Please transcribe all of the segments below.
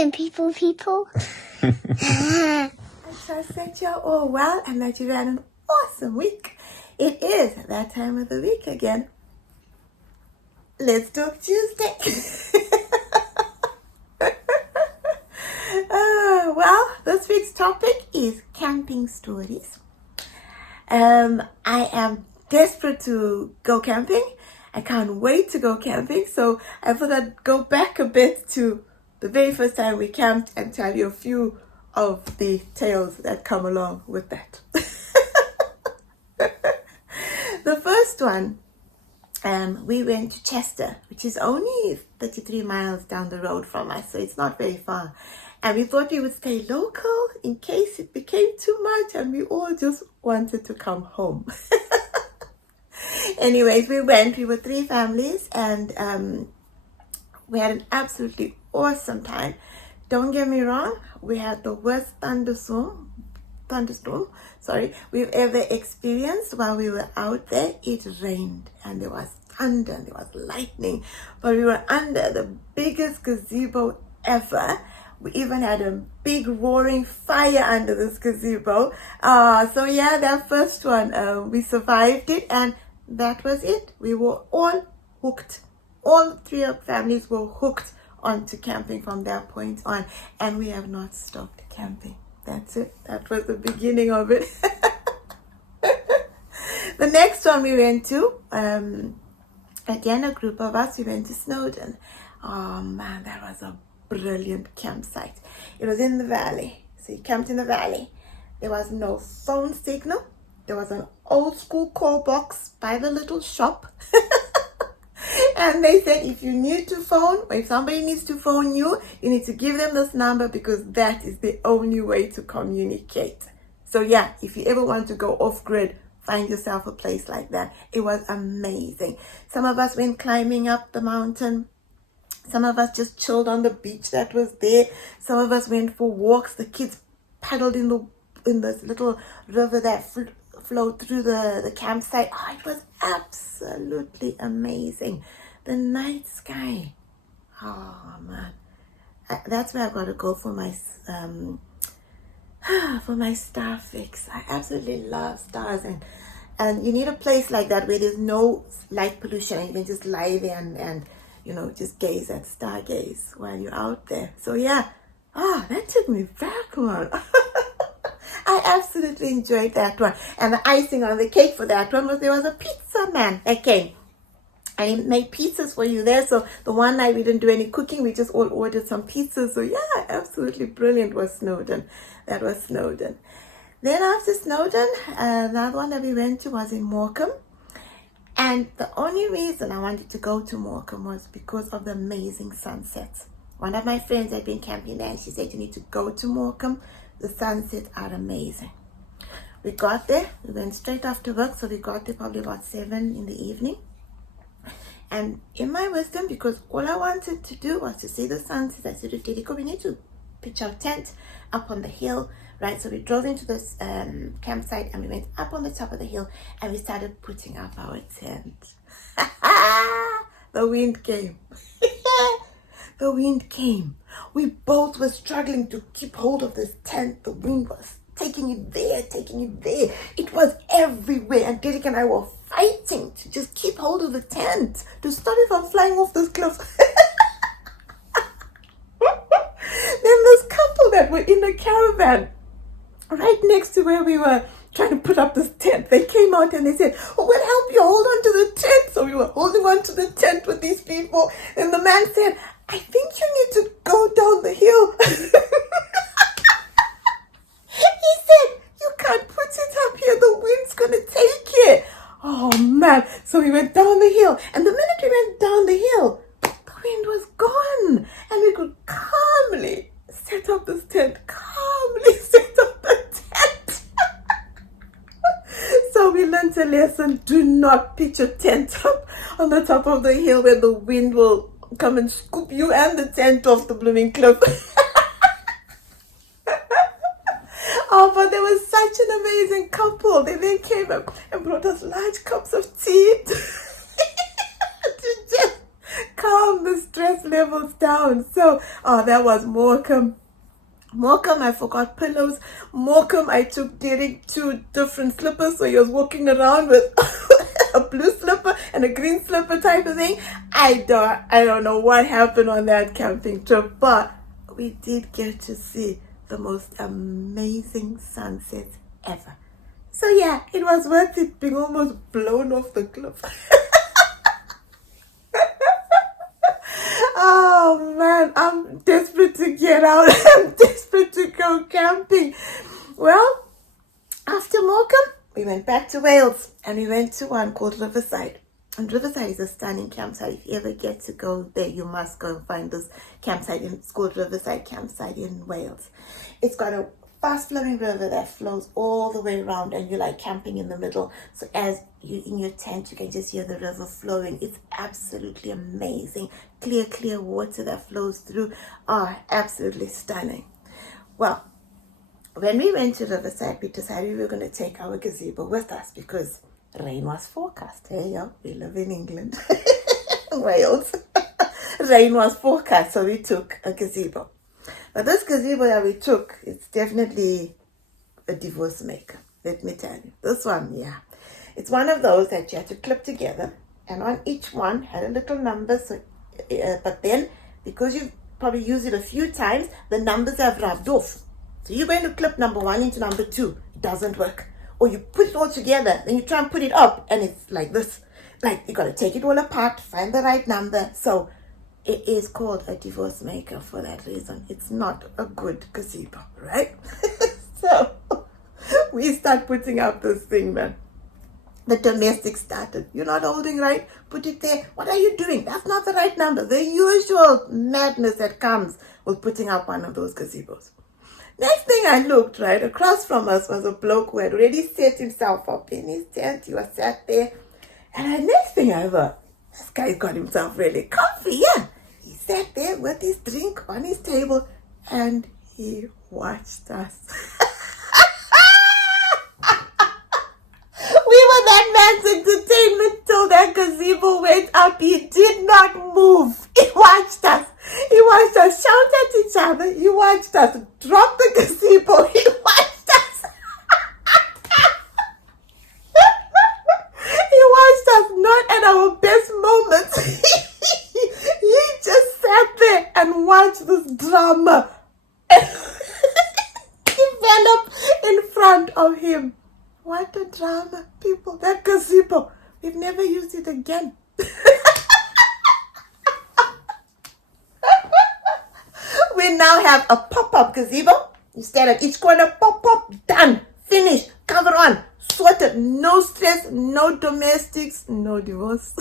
morning, people. I trust that you're all well and that you had an awesome week. It is that time of the week again. Let's Talk Tuesday. Well, this week's topic is camping stories. I am desperate to go camping. I can't wait to go camping. So I thought I'd go back a bit to the very first time we camped and tell you a few of the tales that come along with that. The first one, we went to Chester, which is only 33 miles down the road from us, so it's not very far. And we thought we would stay local in case it became too much and we all just wanted to come home. Anyways, we were 3 families, and we had an absolutely awesome time. Don't get me wrong, we had the worst thunderstorm we've ever experienced while we were out there. It rained and there was thunder and there was lightning, but we were under the biggest gazebo ever. We even had a big roaring fire under this gazebo. So yeah, that first one, we survived it, and that was it. We were all hooked. All 3 families were hooked onto camping from that point on, and we have not stopped camping. That's it. That was the beginning of it. The next one we went to, again, a group of us, we went to Snowdon. Oh man, that was a brilliant campsite. It was in the valley. So you camped in the valley. There was no phone signal. There was an old school call box by the little shop. And they said if you need to phone, or if somebody needs to phone you, you need to give them this number because that is the only way to communicate. So yeah, if you ever want to go off grid, find yourself a place like that. It was amazing. Some of us went climbing up the mountain. Some of us just chilled on the beach that was there. Some of us went for walks. The kids paddled in this little river that flowed through the campsite. Oh, it was absolutely amazing. The night sky. Oh man, that's where I've got to go for my star fix. I absolutely love stars, and you need a place like that where there's no light pollution and you can just lie there and just gaze at stargaze while you're out there. So yeah, that took me back, man. I absolutely enjoyed that one. And the icing on the cake for that one was there was a pizza man that came. And he made pizzas for you there. So the one night we didn't do any cooking. We just all ordered some pizzas. So yeah, absolutely brilliant was Snowdon. That was Snowdon. Then after Snowdon, another one that we went to was in Morecambe. And the only reason I wanted to go to Morecambe was because of the amazing sunsets. One of my friends had been camping there and she said you need to go to Morecambe. The sunsets are amazing. We got there. We went straight after work. So we got there probably about 7 in the evening. And in my wisdom, because all I wanted to do was to see the sunset, I said to Didiko, we need to pitch our tent up on the hill, right? So we drove into this campsite and we went up on the top of the hill and we started putting up our tent. The wind came. The wind came. We both were struggling to keep hold of this tent. The wind was taking it there, taking it there. It was everywhere. And Derek and I were fighting to just keep hold of the tent to stop it from flying off this cliff. Then this couple that were in a caravan right next to where we were trying to put up this tent, they came out and they said, oh, we'll help you hold on to the tent. So we were holding on to the tent with these people. And the man said, I think you need to go down the hill. He said, you can't put it up here. The wind's going to take it. Oh, man. So we went down the hill. And the minute we went down the hill, the wind was gone. And we could calmly set up this tent. Calmly set up the tent. So we learned a lesson. Do not pitch a tent up on the top of the hill where the wind will come and scoop you and the tent off the blooming cliff. Oh, but there was such an amazing couple. They then came up and brought us large cups of tea to just calm the stress levels down. So, that was Morecambe. Morecambe, I forgot pillows. Morecambe, I took Derek to different slippers, so he was walking around with a blue slipper and a green slipper type of thing. I don't know what happened on that camping trip, but we did get to see the most amazing sunsets ever. So yeah, it was worth it being almost blown off the cliff. Oh man, I'm desperate to get out. I'm desperate to go camping. Well, after Morecambe, we went back to Wales and we went to one called Riverside. And Riverside is a stunning campsite. If you ever get to go there, you must go and find this campsite. It's called Riverside Campsite in Wales. It's got a fast-flowing river that flows all the way around, and you're like camping in the middle. So as you're in your tent, you can just hear the river flowing. It's absolutely amazing. Clear water that flows through. Absolutely stunning. Well, when we went to Riverside, we decided we were going to take our gazebo with us because rain was forecast. Hey, we live in England, Wales. Rain was forecast, so we took a gazebo. But this gazebo that we took, it's definitely a divorce maker, let me tell you. This one, yeah. It's one of those that you have to clip together, and on each one had a little number. So, but then, because you've probably used it a few times, the numbers have rubbed off. So you're going to clip number 1 into number 2. It doesn't work. Or you put it all together, then you try and put it up, and it's like this. Like, you got to take it all apart, find the right number. So it is called a divorce maker for that reason. It's not a good gazebo, right? So we start putting up this thing, man. The domestic started. You're not holding right? Put it there. What are you doing? That's not the right number. The usual madness that comes with putting up one of those gazebos. Next thing I looked, right, across from us was a bloke who had already set himself up in his tent. He was sat there. And the next thing I thought, this guy's got himself really comfy, yeah. He sat there with his drink on his table and he watched us. We were that man's entertainment till that gazebo went up. He did not move. He watched us. He watched us shout at each other. He watched us drop the gazebo. He watched us. He watched us not at our best moments. He just sat there and watched this drama develop in front of him. What a drama, people. That gazebo, we've never used it again. We now have a pop-up gazebo. You stand at each corner, pop, done, finished, cover on, sorted, no stress, no domestics, no divorce.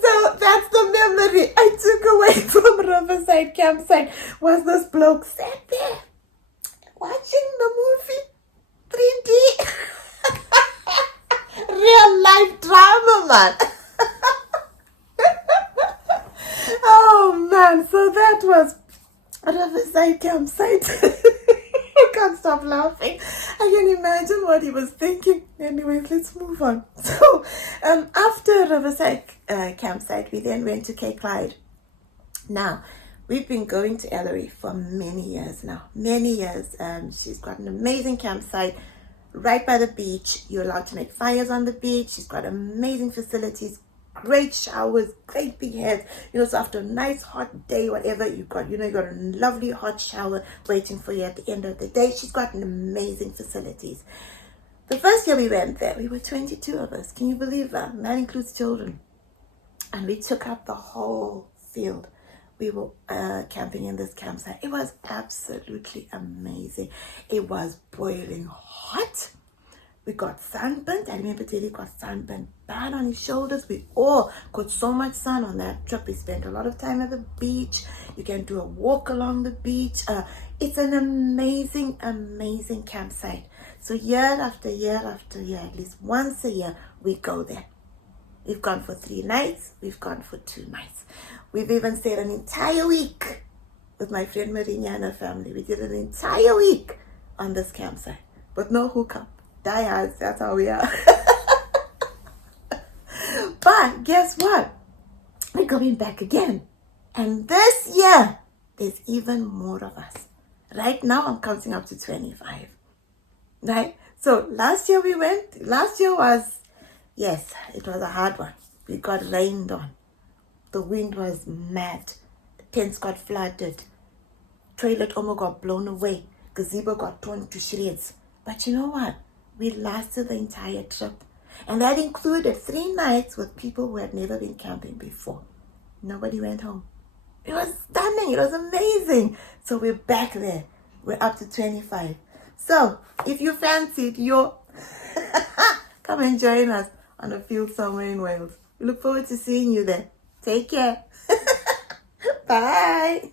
So that's the memory I took away from Riverside Campsite, was this bloke sat there watching the movie 3D. Real life drama, man. Oh man, so that was Riverside Campsite. I can't stop laughing. I can imagine what he was thinking. Anyways, let's move on. So, after Riverside Campsite, we then went to Cape Clyde. Now, we've been going to Ellery for many years now. Many years. She's got an amazing campsite right by the beach. You're allowed to make fires on the beach. She's got amazing facilities, great showers, great big heads. So after a nice hot day, whatever, you got a lovely hot shower waiting for you at the end of the day. She's got amazing facilities. The first year we went there, we were 22 of us. Can you believe that? And that includes children. And we took up the whole field. We were camping in this campsite. It was absolutely amazing. It was boiling hot. We got sunburned. I remember Teddy got sunburned bad on his shoulders. We all got so much sun on that trip. We spent a lot of time at the beach. You can do a walk along the beach. It's an amazing, amazing campsite. So year after year after year, at least once a year, we go there. We've gone for 3 nights. We've gone for 2 nights. We've even stayed an entire week with my friend Marinia and her family. We did an entire week on this campsite with no hookup. Diehards, that's how we are. But guess what? We're coming back again. And this year, there's even more of us. Right now, I'm counting up to 25. Right? So last year we went. Last year was, yes, it was a hard one. We got rained on. The wind was mad. The tents got flooded. Toilet almost got blown away. Gazebo got torn to shreds. But you know what? We lasted the entire trip. And that included 3 nights with people who had never been camping before. Nobody went home. It was stunning. It was amazing. So we're back there. We're up to 25. So if you fancied come and join us on a field somewhere in Wales. We look forward to seeing you there. Take care. Bye.